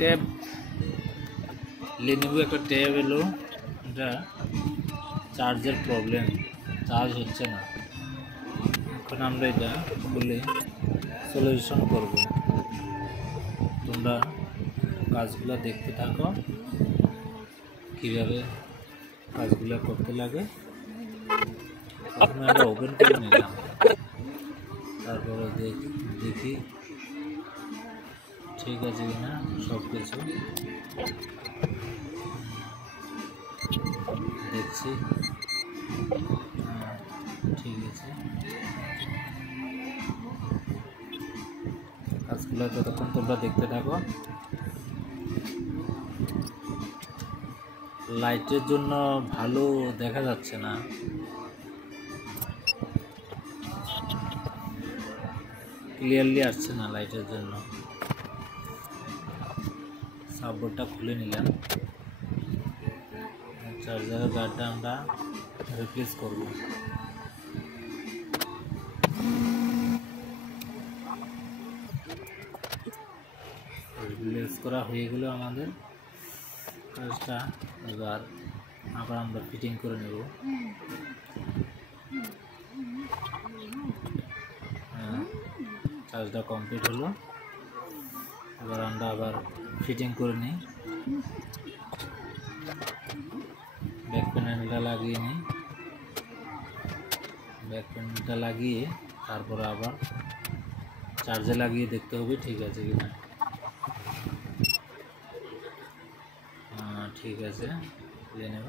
Tab Lenovo একটা tab এলো, এটা চার্জের প্রবলেম, চার্জ হচ্ছে না। এখন আমরা এটা খুলে সলিউশন করব। তোমরা কাজগুলো দেখতে থাকো, কীভাবে কাজগুলো করতে লাগে। প্রথমে আমরা ওপেন করে নিলাম, তারপরে দেখি ঠিক আছে কিনা সব কিছু দেখছি। ঠিক আছে, কাজগুলো ততক্ষণ তোমরা দেখতে থাকো। লাইটের জন্য ভালো দেখা যাচ্ছে না, ক্লিয়ারলি আসছে না লাইটের জন্য। সাববোর্ডটা খুলে নিলাম, চার্জারের গার্ডটা আমরা রিপ্লেস করব। রিপ্লেস করা হয়ে গেল আমাদের কাজটা। এবার আবার আমরা ফিটিং করে নেব। কাজটা কমপ্লিট হলো, এবার আমরা আবার ফিটিং করে নিই। ব্যাক প্যানেলটা লাগিয়ে নিই, ব্যাক প্যানেলটা লাগিয়ে তারপরে আবার চার্জে লাগিয়ে দেখতে হবে ঠিক আছে কিনা। ঠিক আছে, দিয়ে নেব।